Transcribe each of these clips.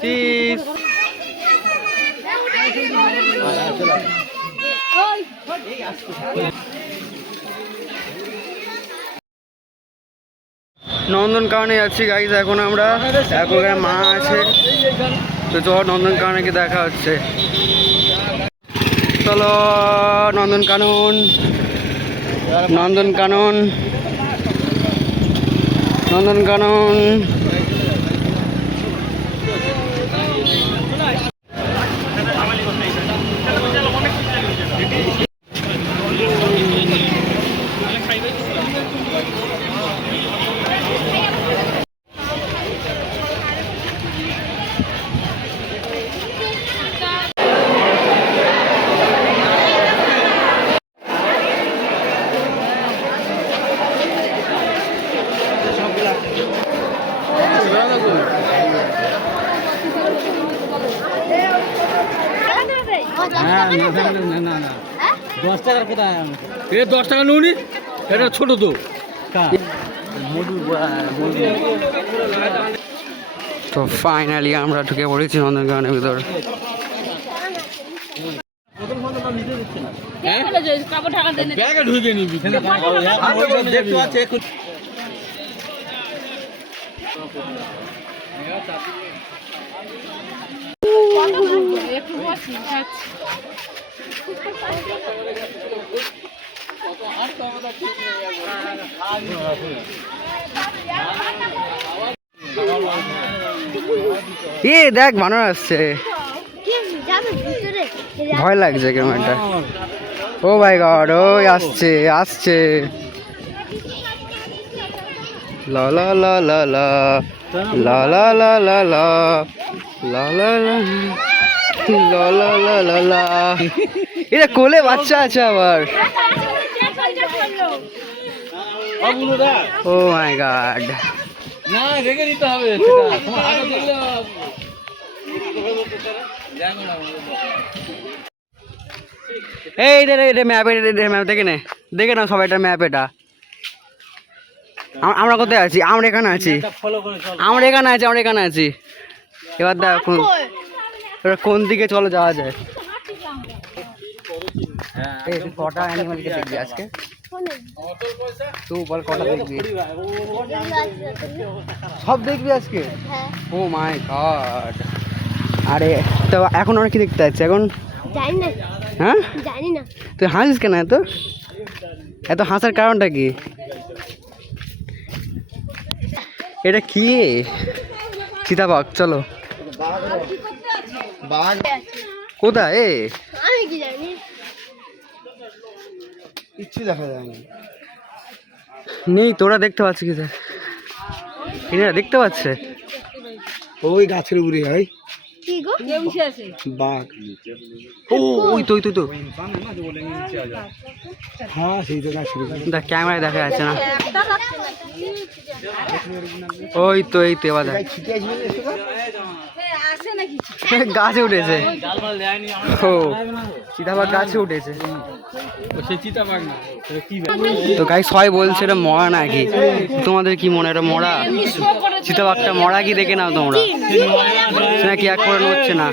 Cheese নন্দনকাননে যাচ্ছি guys এখন আমরা। এখন মা আছে তো চল নন্দনকাননে দেখা হচ্ছে। চলো নন্দনকানন নন্দনকানন নন্দনকানন। $10 নুনি, এটা ছোট তো। তো ফাইনালি আমরা ঢুকে পড়েছি নন্দনকাননের ভিতর। ঢুকে নিবি দেখ বানর আসছে, ভয় লাগছে কেমন একটা। ও মাই গড, ওই আসছে আসছে। লা লা লা লা লা লা লা লা লা লা লা লা লা লা লা লা। এটা কোলে বাচ্চা আছে আবার। ও মাই গড, না রেখে দিতে হবে। এই রে ম্যাপ, ম্যাপ দেখে না সবাই, এটা ম্যাপ। এটা আমরা কোথায় আছি? আমরা এখানে আছি, আমরা এখানে আছি। এবার দেখ কোন দিকে চলো যাওয়া যায়। কটা অ্যানিমালকে দেখবি আজকে? তুই বল কটা দেখবি? সব দেখবি আজকে? ও মাই গড। আরে তো এখন আমরা কি দেখতে যাচ্ছি এখন? হ্যাঁ জানি না। তুই হাসিস কেন? এত হাসার কারণটা কি? এটা কি? চিতাবাঘ। চলো। বাঘ কোথায়? আমি কি জানি, কিচ্ছু দেখা যায় না। নেই, তোরা দেখতে পাচ্ছি কি? এরা দেখতে পাচ্ছে ওই গাছের উপরে। হয় বাঘ। ও ওই তো তো হ্যাঁ, সেই তো গাছ। ক্যামেরায় দেখা যাচ্ছে না। ওই তো এবার গাছে উঠেছে। ও চিতাবাঘ গাছে উঠেছে। তো গাই সবাই বলছে এটা মরা নাকি। তোমাদের কি মনে? এটা মরা? চিতাবাঘটা মরা কি? দেখে নাও তোমরা, নাকি এক করে নড়ছে না।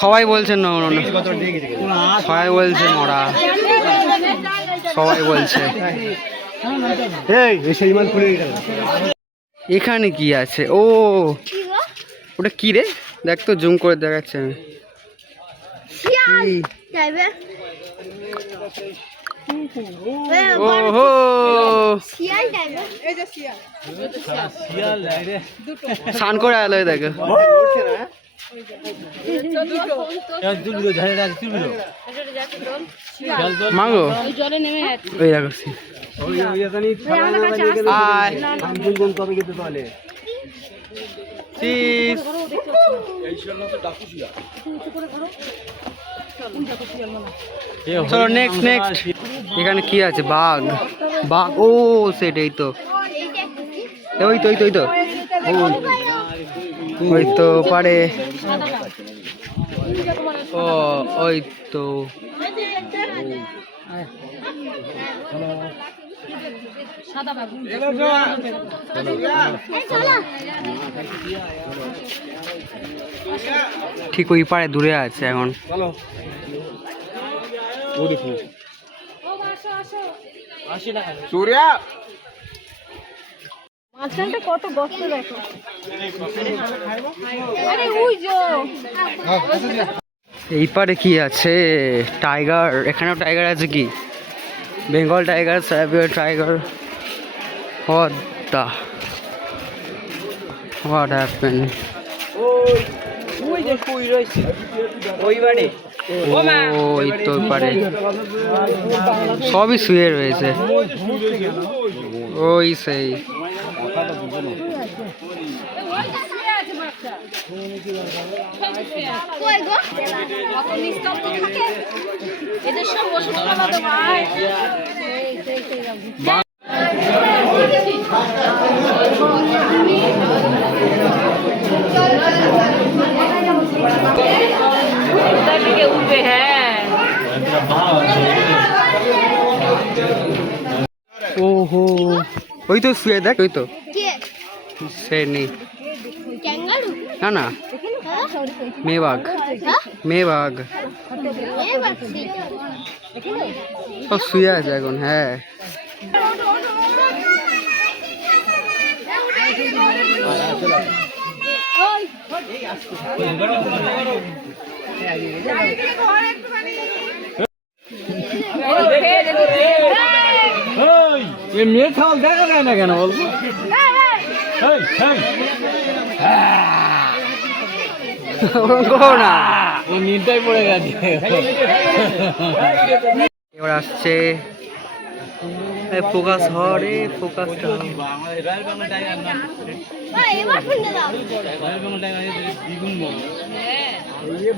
সবাই বলছে সবাই বলছে মরা, সবাই বলছে। এখানে কি আছে? ও ওটা কি রে? দেখ তো, জুম করে দেখাচ্ছে। ওহো স্নান করে আলো দেখো। মাগো ওই দেখো চলো নেক্সট। এখানে কি আছে? বাঘ। ও সেটাই তো, ওই তো পারে। ও ওই তো ঠিক ওই পারে দূরে আছে এখন। কত গর্ত দেখো। এই পারে কি আছে? টাইগার, এখানেও টাইগার আছে কি? Bengal tiger, Siberian tiger. What happened? ওই তো পারে সবই শুয়ে রয়েছে। ওই সেই ওহো, ওই তো শুয়ে দেখ, ওই তো সে নেই। না না, মেয়েবাগ, মেয়েবাগ সব শুয়ে আছে এখন। হ্যাঁ মেয়ে খাওয়াল দেখা যায় না কেন বলবো? না ও নিনটাই পড়ে গেছে। এবার আসছে ফোকাস হরে, ফোকাসটা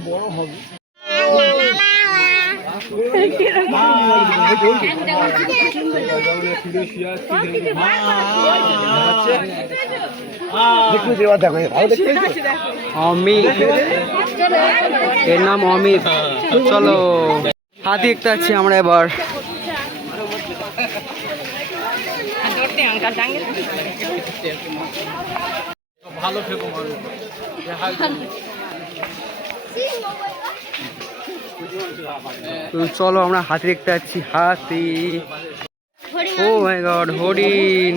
বড় হবে। এর নাম অমিত। চলো হাতি দেখতে যাচ্ছি আমরা এবার। ভালো চলো আমরা হাতি দেখতে যাচ্ছি। হাতি, ও মাই গড, হরিণ।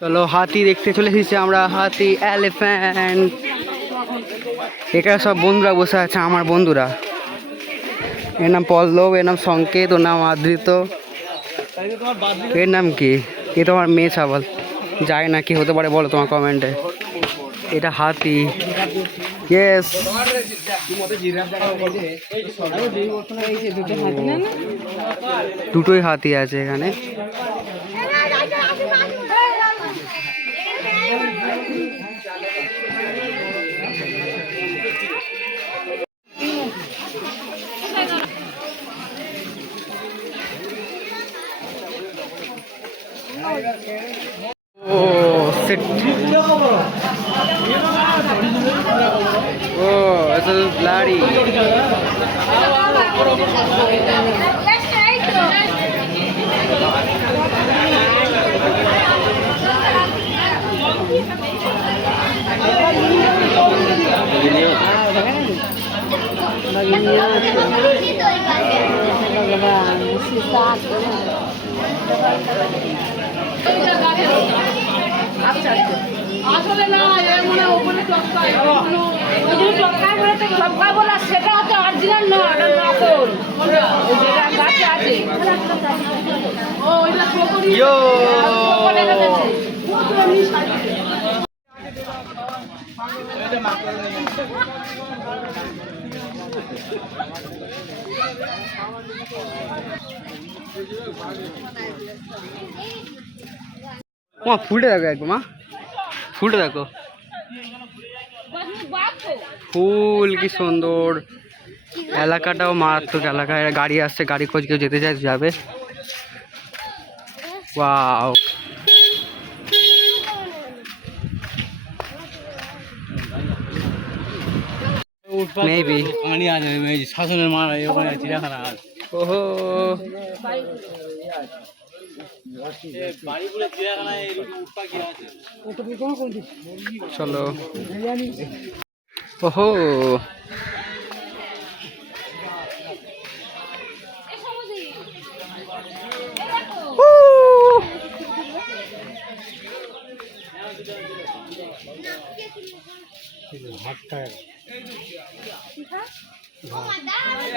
চলো হাতি দেখতে চলে এসেছি আমরা। হাতি, এলিফ্যান্ট। এখানে সব বন্ধুরা বসে আছে, আমার বন্ধুরা। এর নাম পল্লব, এর নাম সংকেত, ওর নাম আদৃত। এর নাম কি? এ তোমার মেয়ে ছাগল, যায় না কি হতে পারে বলো তোমার কমেন্টে। এটা হাতি। ইয়েস, দুটোই হাতি আছে এখানে। ও সেট, ও এটা লাড়ি। আসলে না মনে ওপরে টপকায়, ওই যে টপকায় বলে তো টপকা বলা, সেটা হচ্ছে অরিজিনাল না, এটা নকল। ওই যে গাছে আছে ও ওইটা কোকরি ইয়ো কোকরি গেছে পুরো মিশ আছে। এটা মাকড় নেই। মা ফুলটা দেখো একদম, মা ফুলটা দেখো, ফুল কি সুন্দর। এলাকাটাও মারাত্মক এলাকায় গাড়ি আসছে, গাড়ি খোঁজ কেউ যেতে চায় যাবে। ওয়াও, মেবি শাসনের মারা ওখানে চিড়িয়াখানা আছে। ওহো বাড়িপুরে চিড়িয়াখানায় উট পাখি আছে। চলো ওহো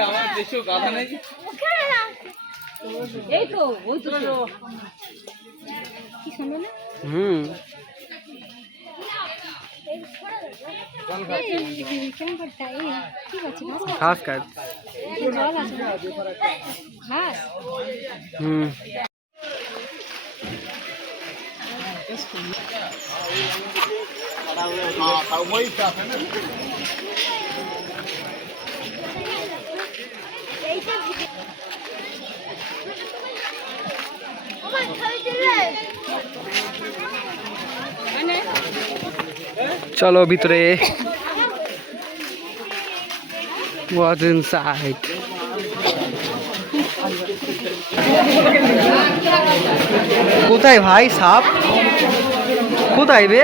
আমার দেশেও গাধা নেই। এই তো ওই তো কি শুনো না হুম কেমন করতে ঠিক আছে ঘাস কাট জল আছে ঘাস হুম চলো ভিতরে What's inside? কোথায় ভাই সাপ কোথায় বে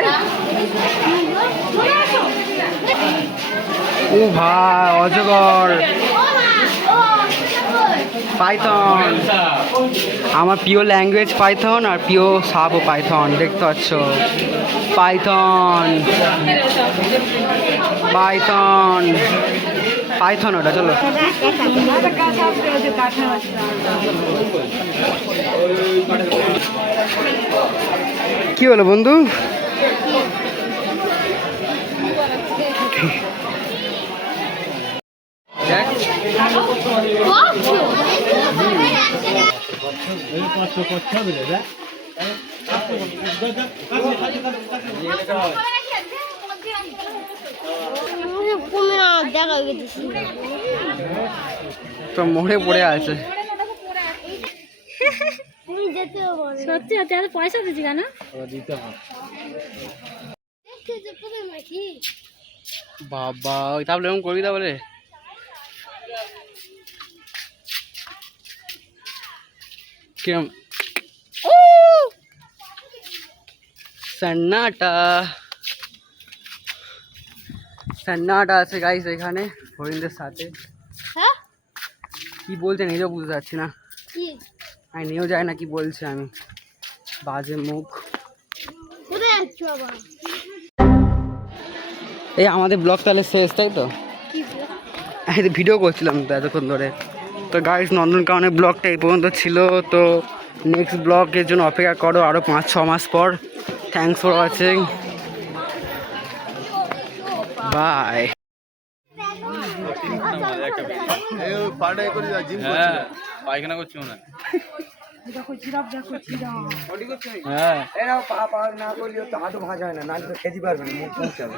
ও ভাই অজগর পাইথন আমার প্রিয় ল্যাঙ্গুয়েজ পাইথন আর প্রিয় সাপও পাইথন দেখতে পাচ্ছ পাইথন পাইথন পাইথন ওটা চলো কি হলো বন্ধু দেখ তো মোড়ে পড়ে আছে সত্যি সত্যি এত পয়সা দিচ্ছি কেন বাবা ওই তাহলে এরকম করবি তাহলে কিরম সন্নাটা সন্নাটা আছে গাইস এখানে হরিণদের সাথে কি বলছে নিজেও বুঝতে পারছি না আমি নিয়েও যায় না কি বলছে আমি বাজে মুখ এই আমাদের ব্লগ তাহলে শেষ তাই তো আমি তো ভিডিও করছিলাম তো এতক্ষণ ধরে তো গাইস নন্দনকাননের ব্লগটা এই পর্যন্ত ছিল তো নেক্সট ব্লগের জন্য অপেক্ষা করো আরও 5-6 মাস পর থ্যাংকস ফর ওয়াচিং বাই পায়খানা করছি মনে হয়। হ্যাঁ এরাও পা পা না করলেও তো হাঁটু ভাঁজ হয় না নাহলে তো খেতে পারবে না মুখ পৌঁছাবে